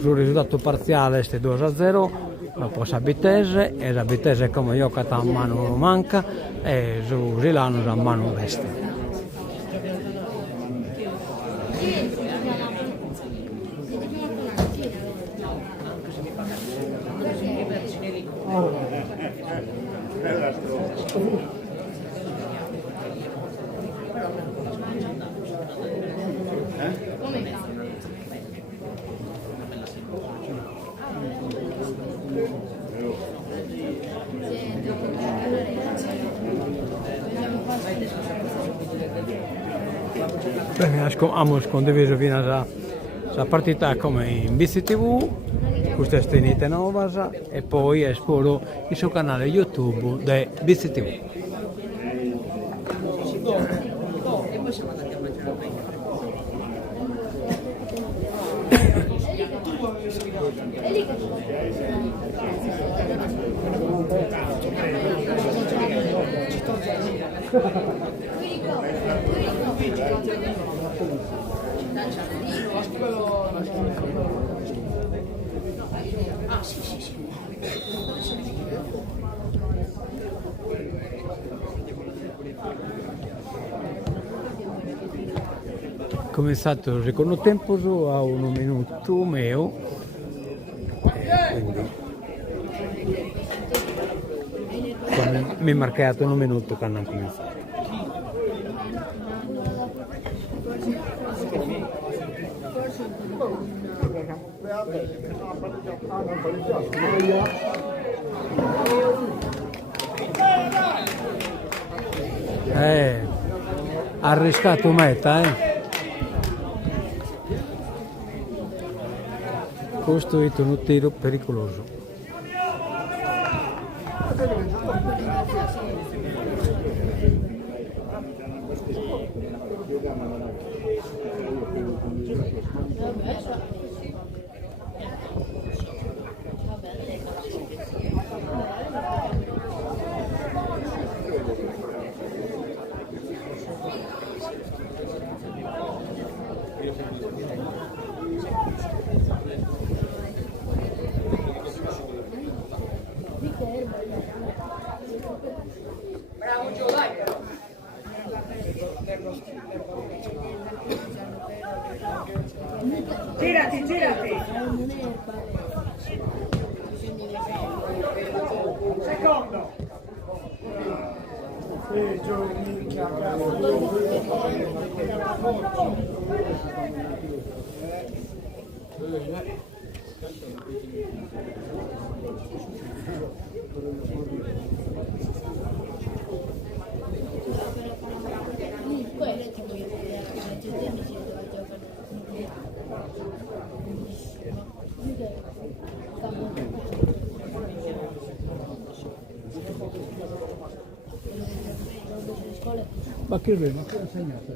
sul risultato parziale este 2-0 dopo Sabitese e Sabitese come giocata a mano manca e su Silano a mano veste. Bene, abbiamo condiviso fino a la partita come in BC TV, questa è Stenite Novas e poi esporo il suo canale YouTube di BC TV. Come è stato il secondo tempo a 1 minuto meno, quindi mi è marcato 1 minuto che hanno cominciato. Ha riscattato meta, costruito un tiro pericoloso. Bravo Gio, dai! Girati, girati! Secondo! Ma che lui, ma che ha segnato?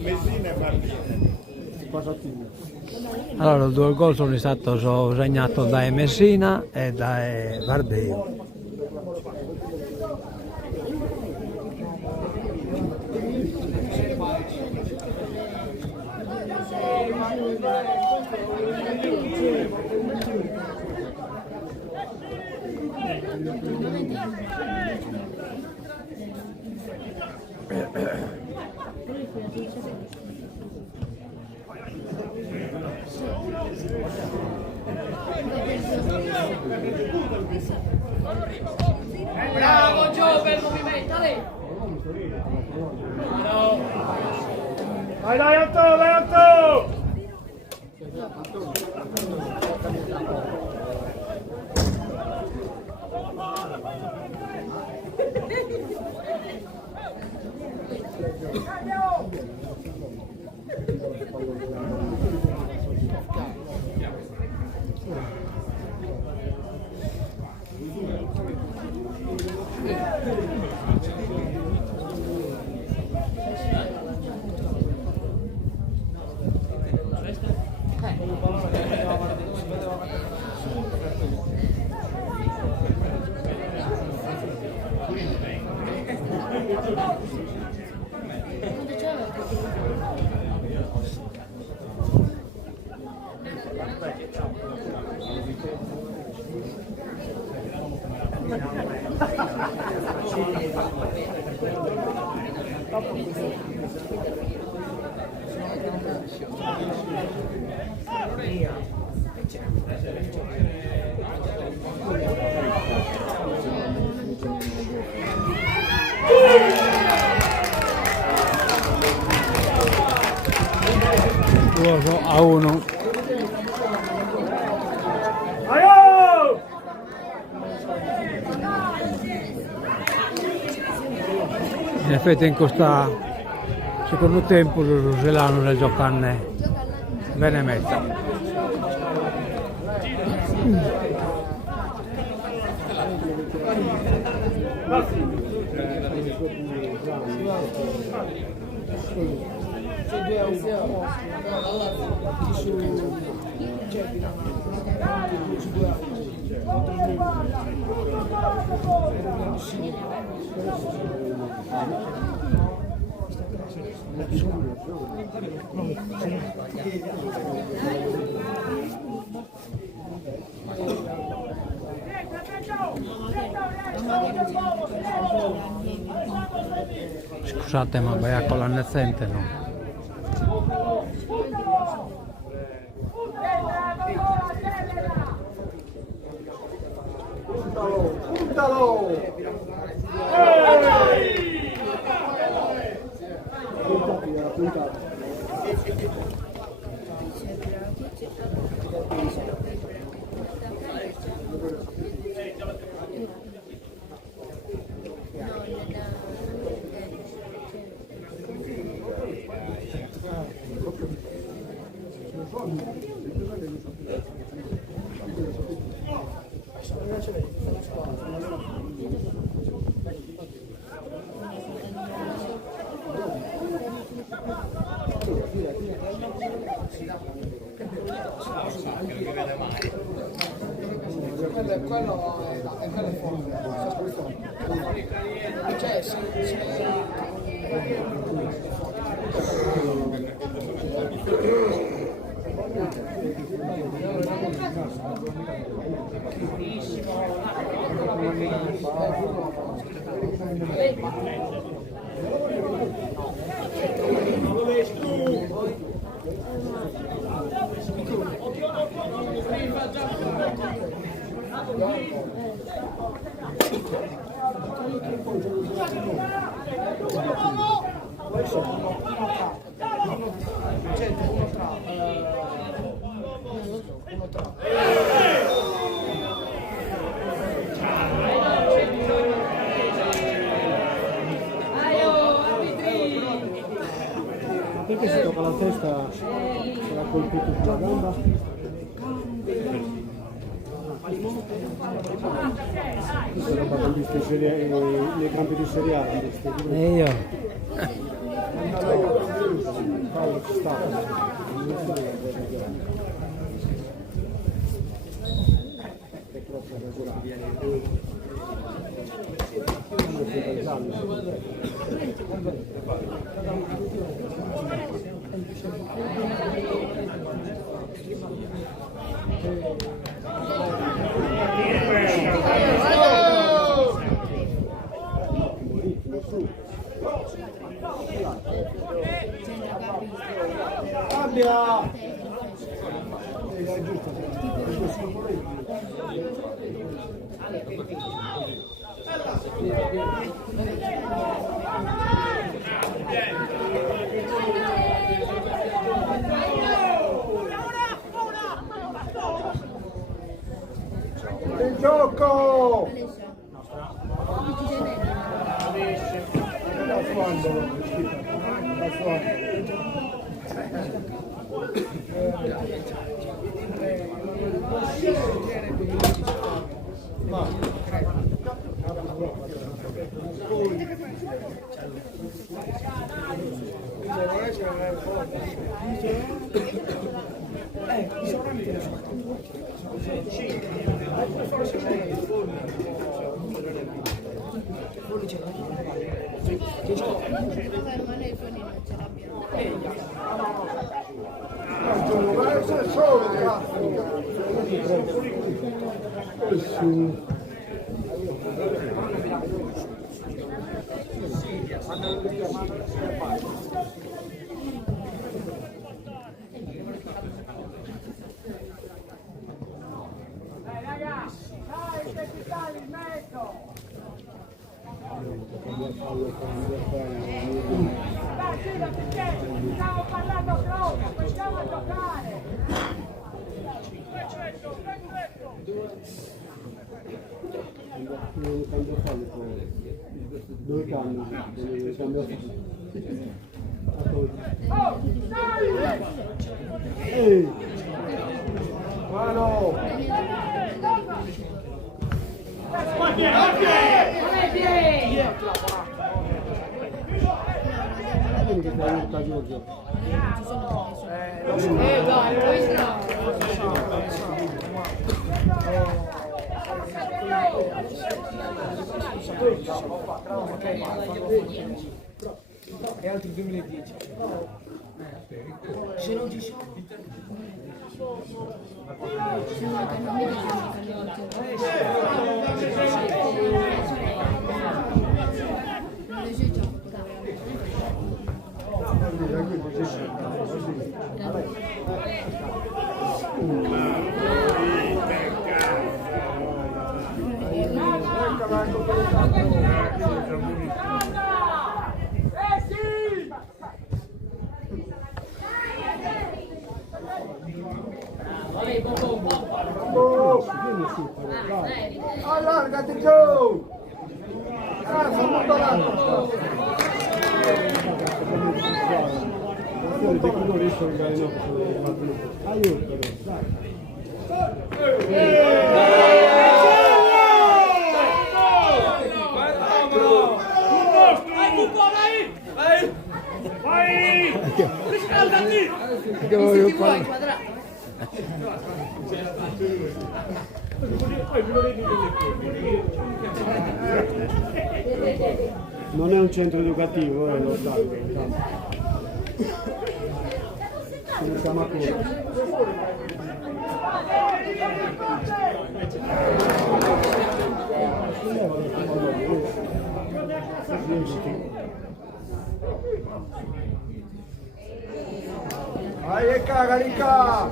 Messina e Martini. Allora, i 2 gol sono stati segnati da Messina e da Vardeo. Bravo Gio, bel movimento, dai! Dai Anto, dai Anto! 2-1. Aio! In effetti in questo secondo tempo il Roselano nel giocare bene mezza. Scusate, ma vai a colannezente, no? Perché si tocca la testa se l'ha colpito sulla gamba? Questa è roba che ho visto nei campi di Serie A. E io? Paolo ci sta. Cambia! Il gioco! Stiamo parlando troppo, possiamo giocare! Dove cambia? Ehi! Mano! Vedi che ti aiuta Giorgio. Dai, lo visto? E altri 2010. Se non ci sono. Allargati giù! Sono molto largo! Perché non riesco a andare in aiutalo, dai. Non è un centro educativo, è lo stadio. Ci siamo a Vai e caga, Lica!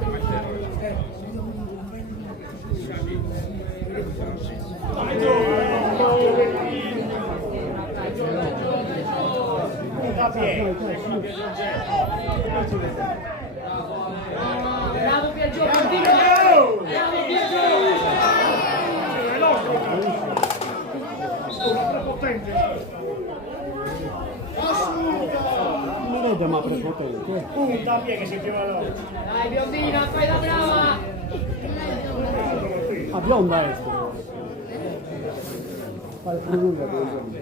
Bravo Piaggio, continua! Bravo Piaggio! Non è da ma prepotente. Punta, piega se ti va là. Dai biondina, fai la brava! Ah, bionda estero. Fare più nulla bionda.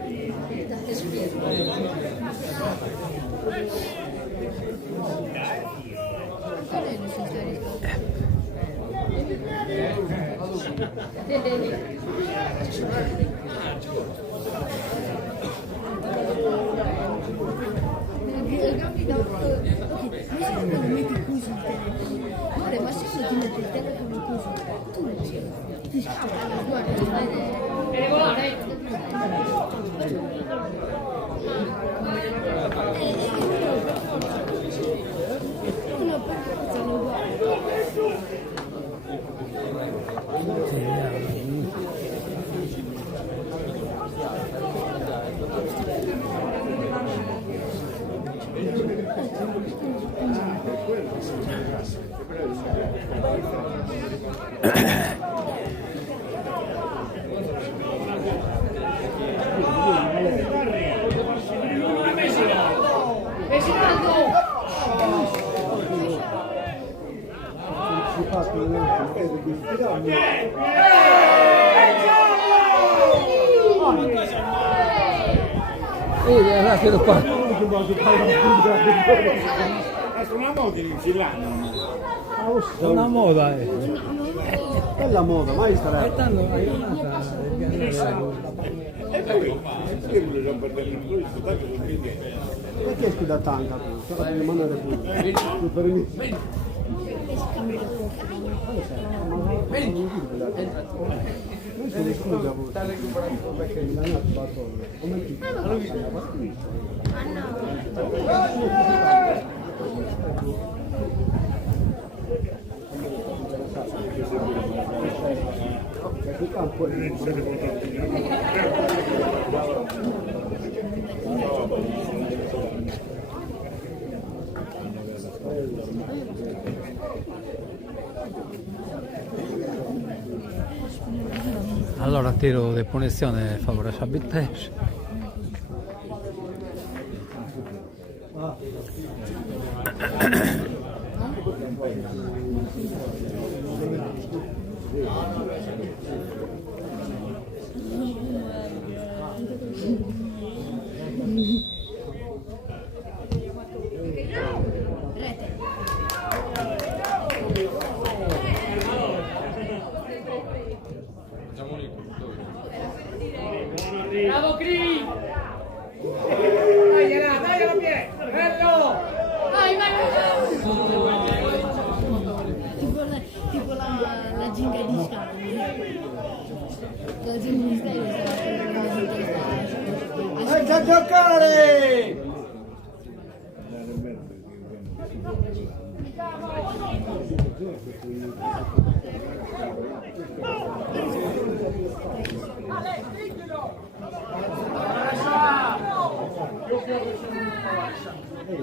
Ma se tu ti metti il telefono così, tu non ci ti scappa, guarda, È regolare? una parte sono uguali. Che lo fa? È una moda in Filano. È una moda, No, no, no. Bella moda, mai starà. E tanto è nata Perché scusa tanta? Solo di mandare pure. Tu per me. Non si scusa voi. Perché mi danno il battone. Come ti? Perché campo è Allora tiro di punizione favorevole a Bittes. Bravo Cri! Dagliela, Pier! Bello! Vai, vai! Tipo la ginga di Sciami. La ginga di Sciami. Senza giocare!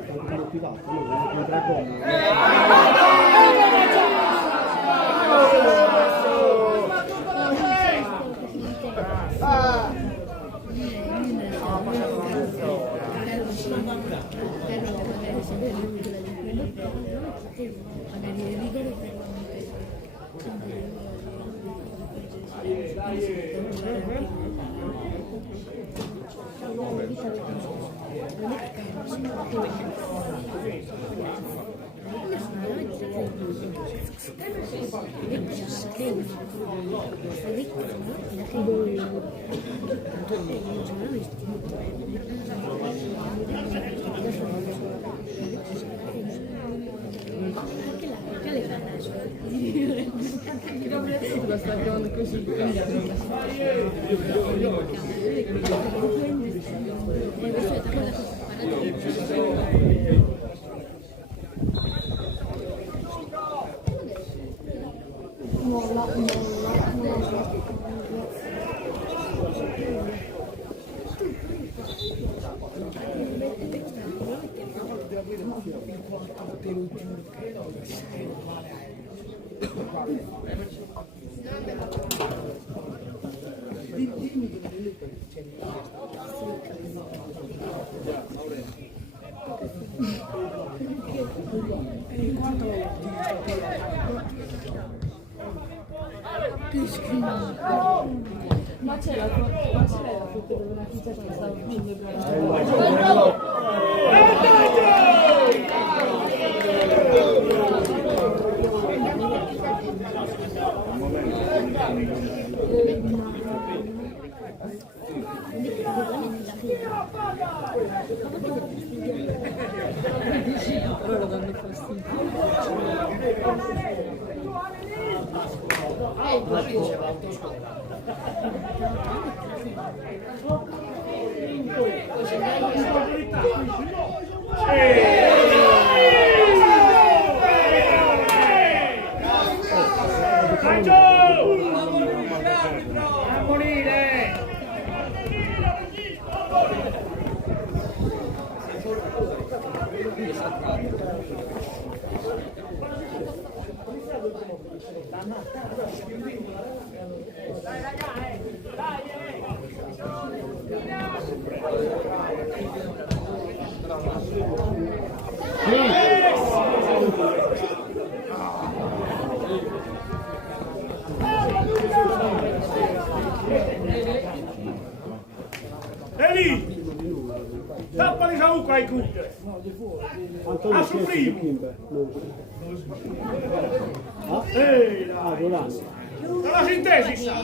tanto motivato, non dragone. Ma c'è la foto dove una pizza che stava finendo. Loro danno A morire! Eli! Tappali Sauca ai cucche! Antonio Ah, su primo! Kimber. Ehi, dai! Volante. Dalla sintesi, sa.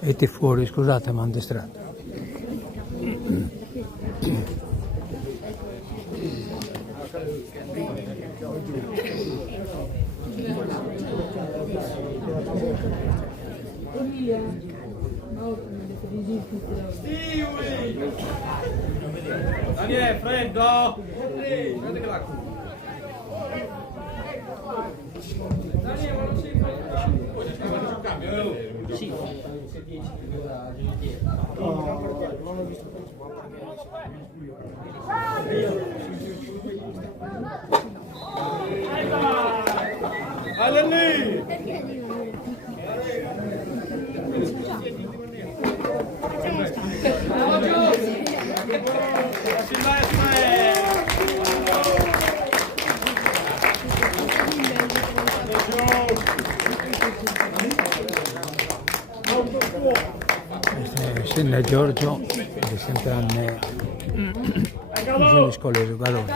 E fuori, scusate, mi hanno distratto. Emilia, no, Daniele, freddo! Guardate che l'acqua. Daniele, ma non si fa. Poi c'è un cambio, Sì. Vai lì! Scende Giorgio e si entranno in scuola di valore.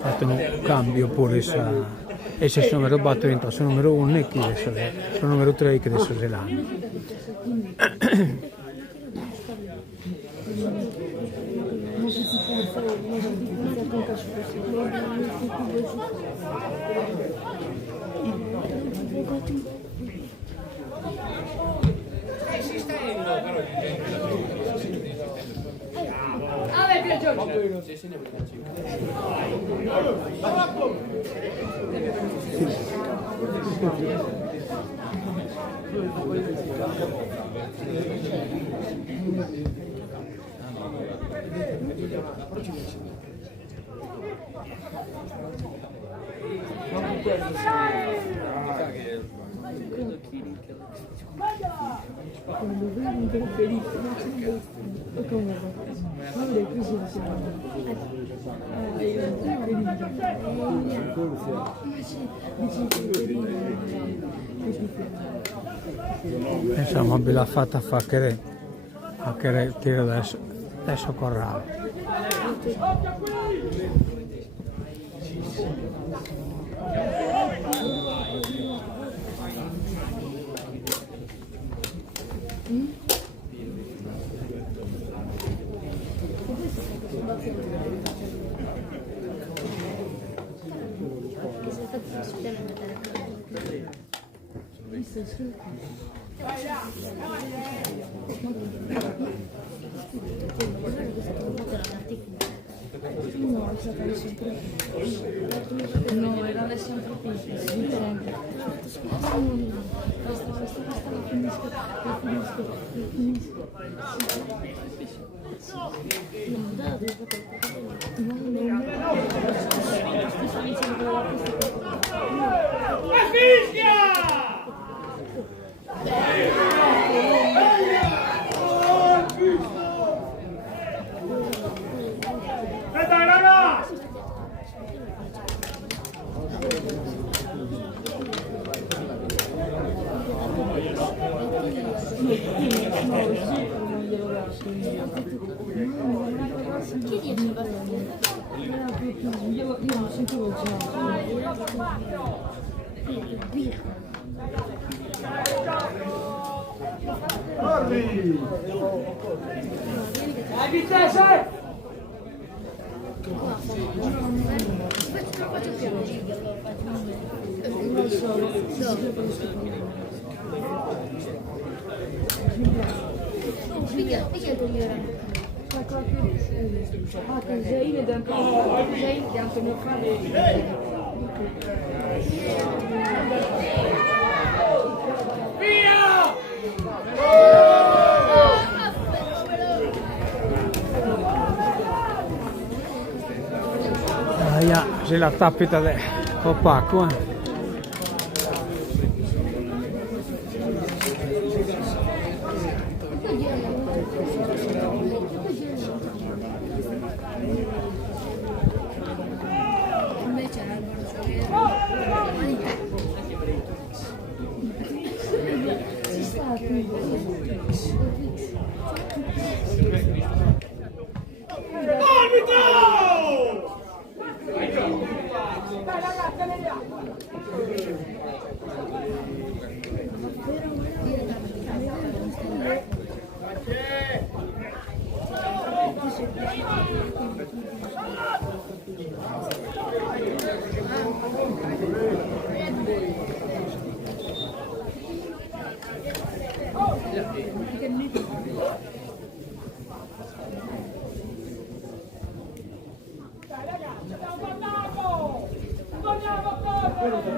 Fatto un cambio pure e se sono rubato dentro sono numero 1 e chi adesso sono numero 3 che adesso ce l'hanno. Insomma, ve l'ha fatta fa che tiro adesso corrale. No, è stata sempre. No, era sempre differente. Basta, la finisco. E fischia! E dai ragazzi! Chi diceva? Io non sentivo il Corri! Dai, Vitesse! Faccio piano. Perché non gli era? Ah, che Zayn ed anche Zayn che anche mio padre. Ja, sillä tappi tätä kopakkoa. Invece Alvaro si sta qui. Dai ragazzi, andiamo! Dai ragazzi, abbiamo guardato! Andiamo a correre!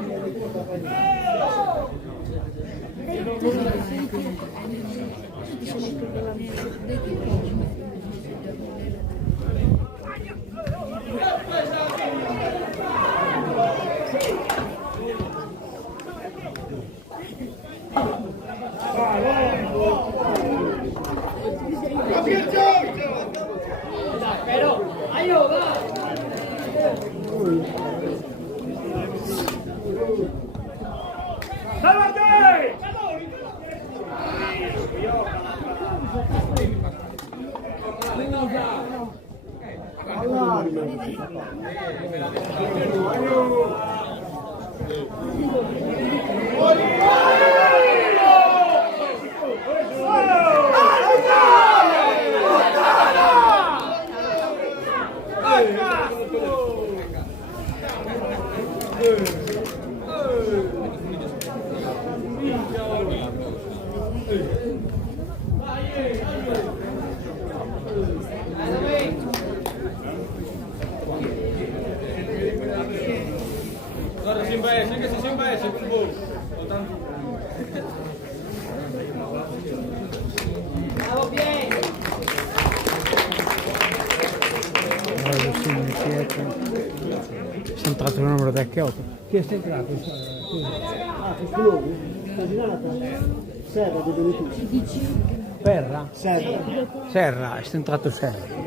Pero, aiuto! Davanti! Guarda, si impaesce, che si impaesce il gol. Bravo Piero! Guarda, sì, mi siete. È entrato il numero da Chioto. Chi è entrato? Ah, questo nuovo? Serra di Benefici. Perra? Serra. Serra, è entrato Serra.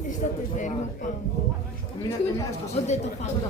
È stato fermo. Ho detto fallo.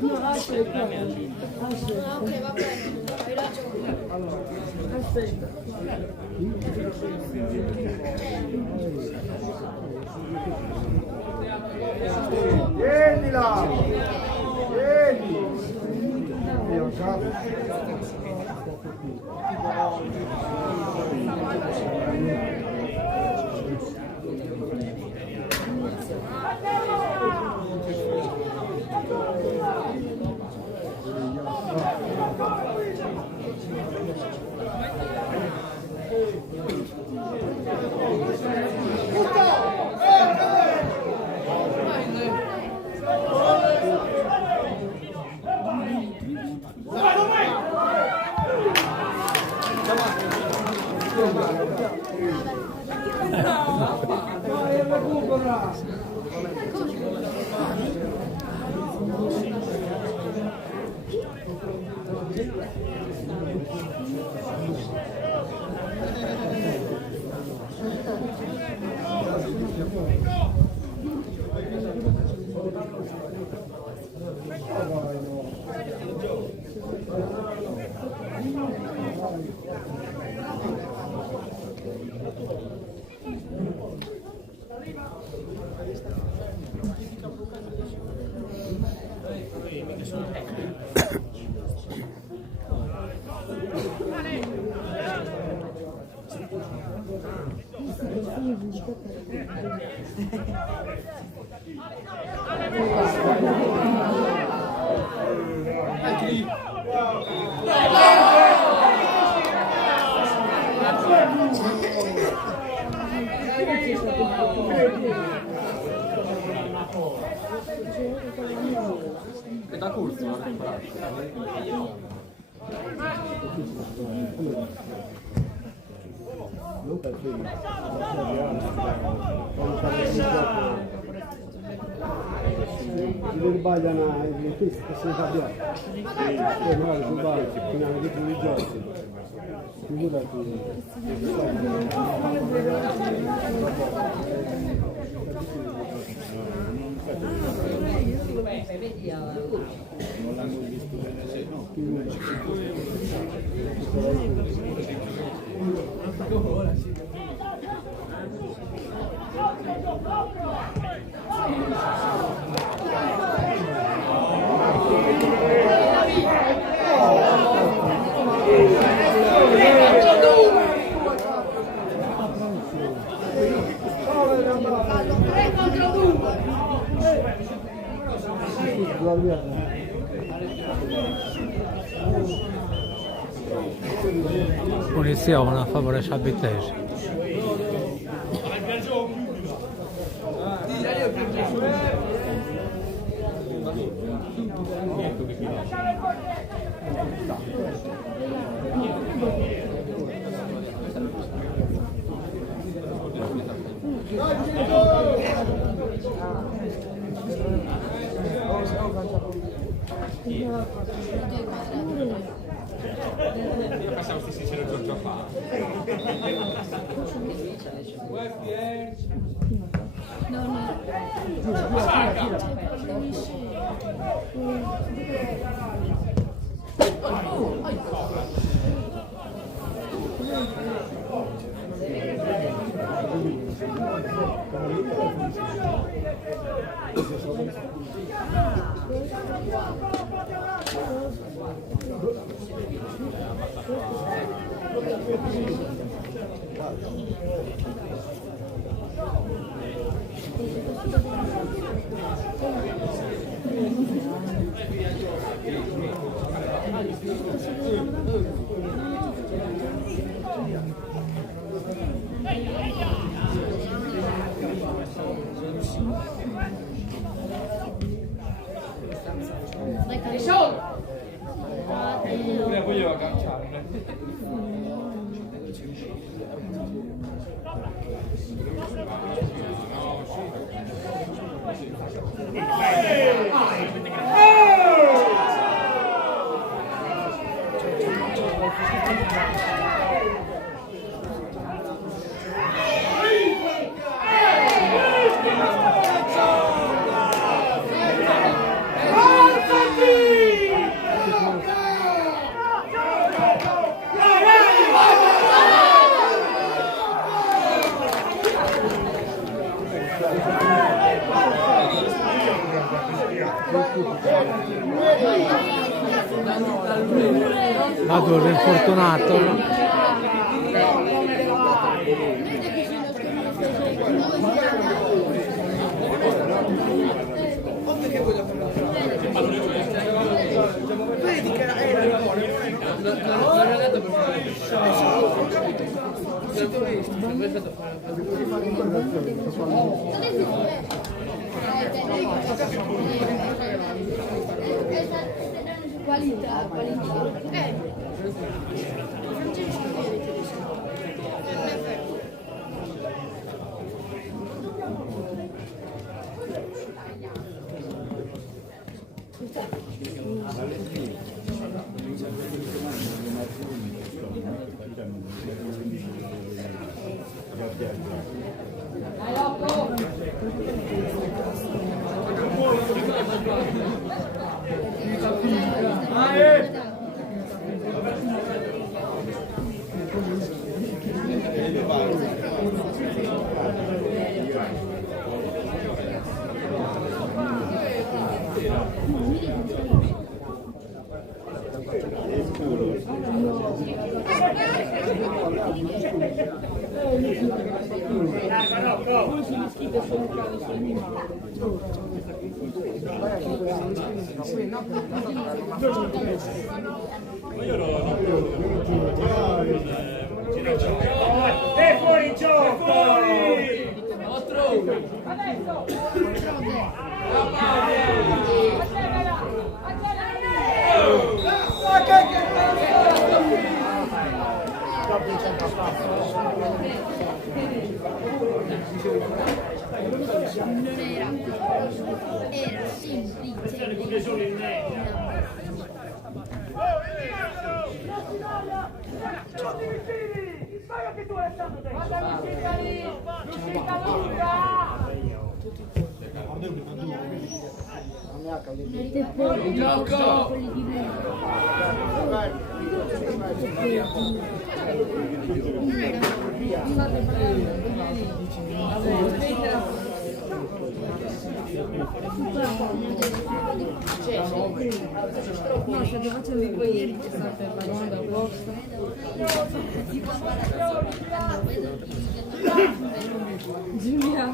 No, aspetta. Ah, ok, va bene, hai ragione. Aspetta. Vieni là! Vieni! Mio capo. Da corso, Non per film, si sbagliano le piste che si fa bene. Poi magari si va, finiamo di più i giochi. Figurati. non l'hanno visto bene, no. Punizione a favore di Sabitesi. Passavo stessi c'era Giorgio fa. No, no. Voglio agganciare. Vado rinfortunato. Qualità. E fuori gioco! Era semplice. Gioco! No, se devo facendo i ieri c'è stata la domanda apposta. Giulia.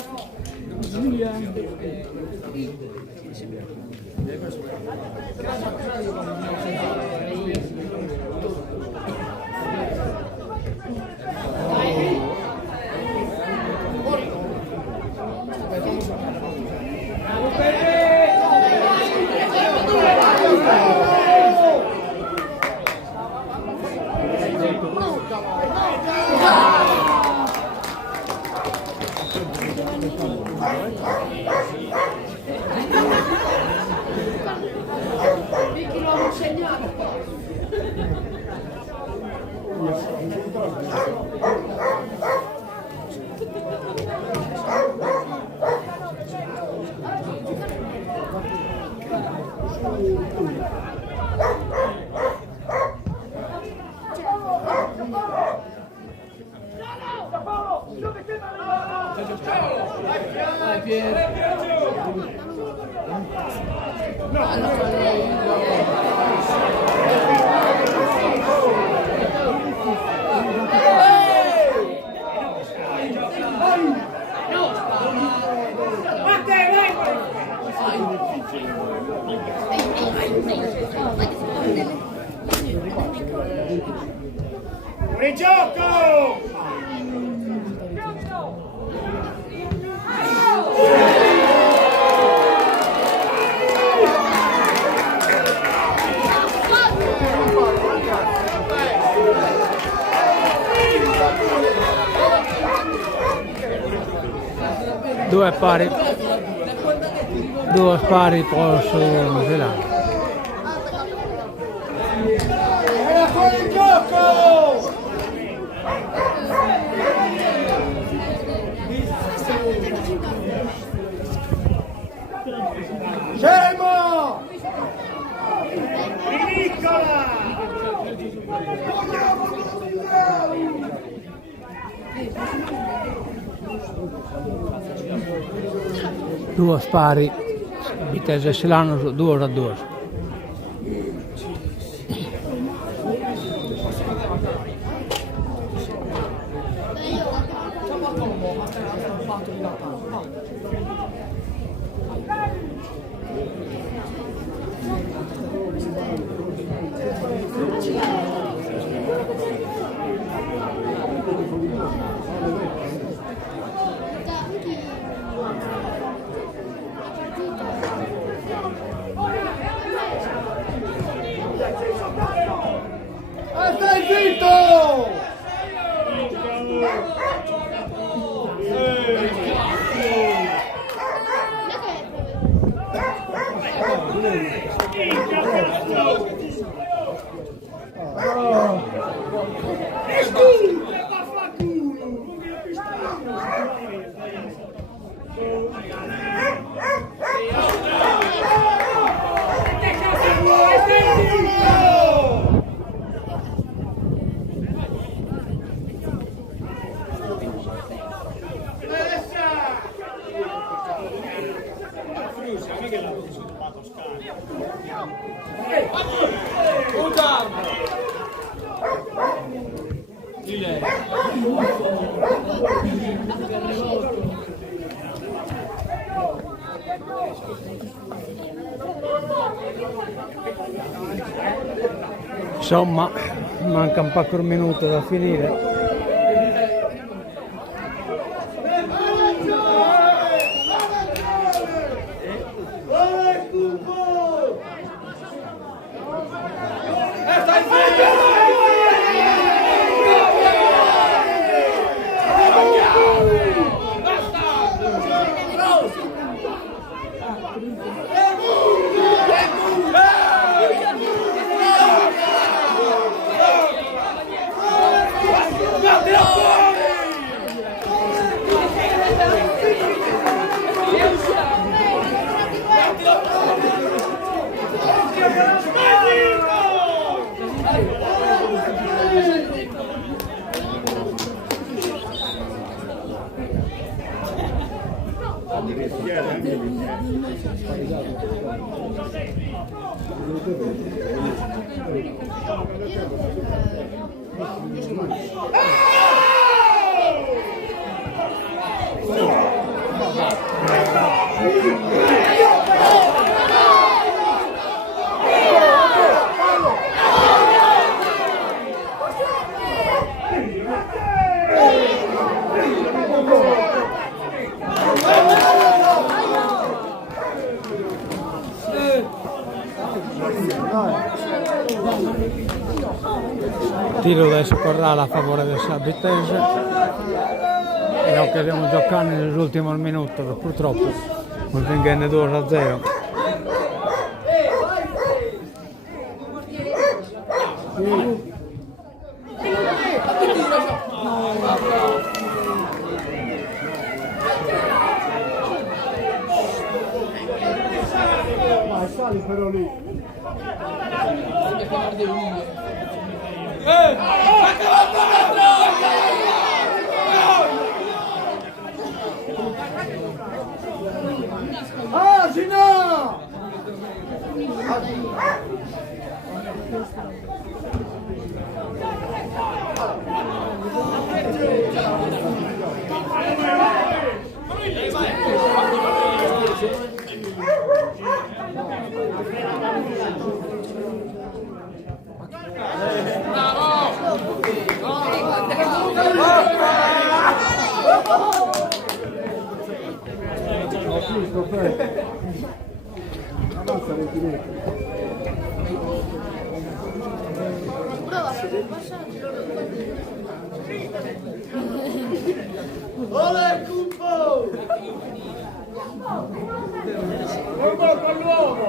Fuori gioco! Due pari. due spari posso Celano. Era fuori il gioco! Scemo! Piccola! Due spari, Vitesse Celano 2-2. Stai zitto! Insomma, manca un poco di minuto da finire. Tiro adesso Corrala a favore del Sabitese e non che stiamo giocando nell'ultimo minuto, purtroppo non viene 2-0. Sali però lì. Asina! Avanza 20 metri. Olè Cumpo! Un gol con l'uomo!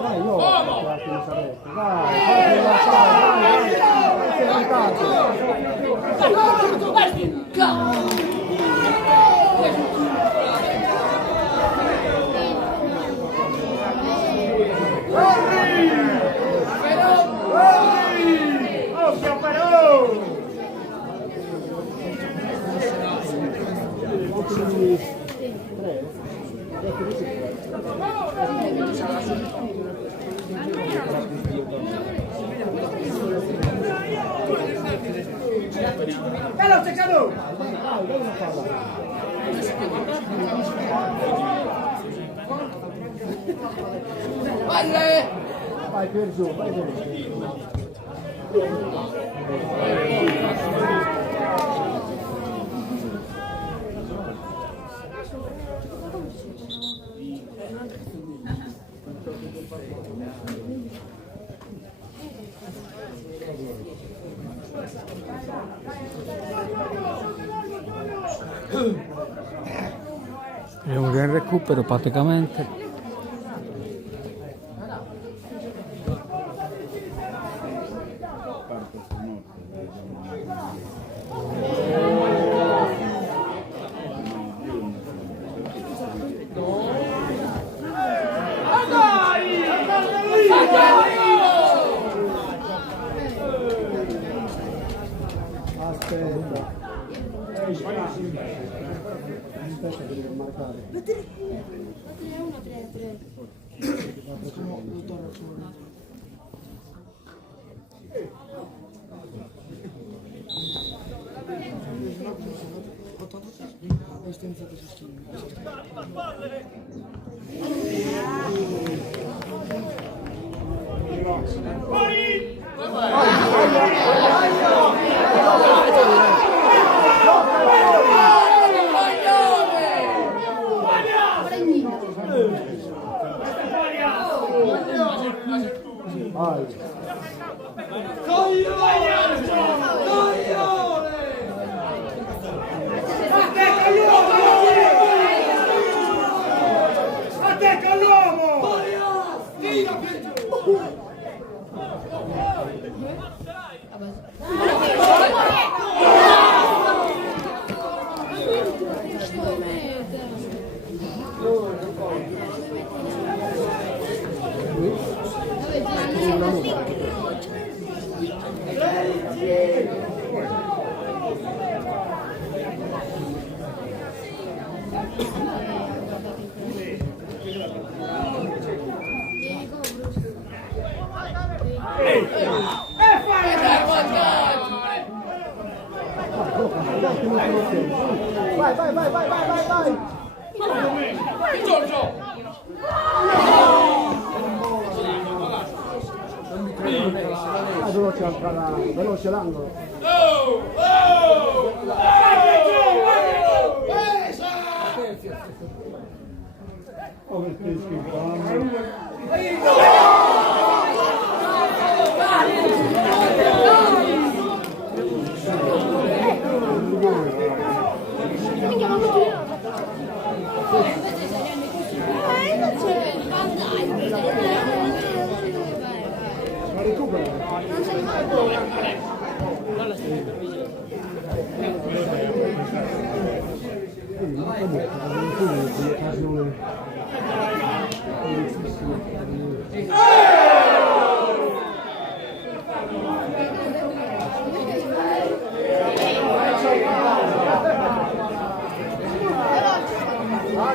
Vai, io che sarete. Vai, fate lasciare, Occhio però! Veloce Cadu! vai per giù, vai per giù. È un gran recupero praticamente. Aspetta. Aspetta che devo marcare. Vai. Attacca l'uomo! Vai, vai, vai, vai, vai, vai, vai. Veloce l'angolo. Oh,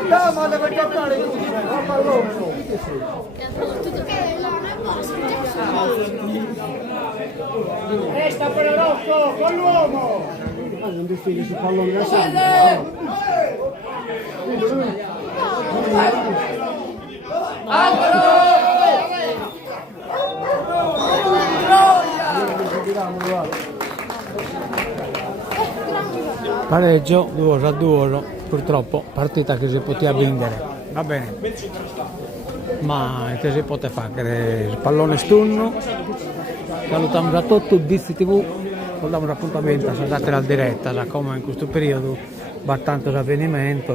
che andiamo, deve giocare tutti, va pallone. Resta quello rosso con l'uomo! Non distingue sul pallone da sempre. Pareggio 2-2, purtroppo partita che si poteva vincere, va bene, ma che si poteva fare, il pallone stunno. Salutiamo a tutti BIS TV, con un appuntamento, se andate alla diretta, come in questo periodo, tanti avvenimenti,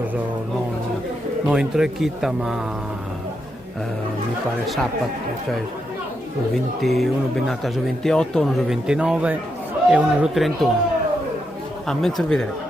non in tre chita, ma mi pare sabato, cioè su 21 binata su 28, uno su 29 e uno su 31. A me vedere.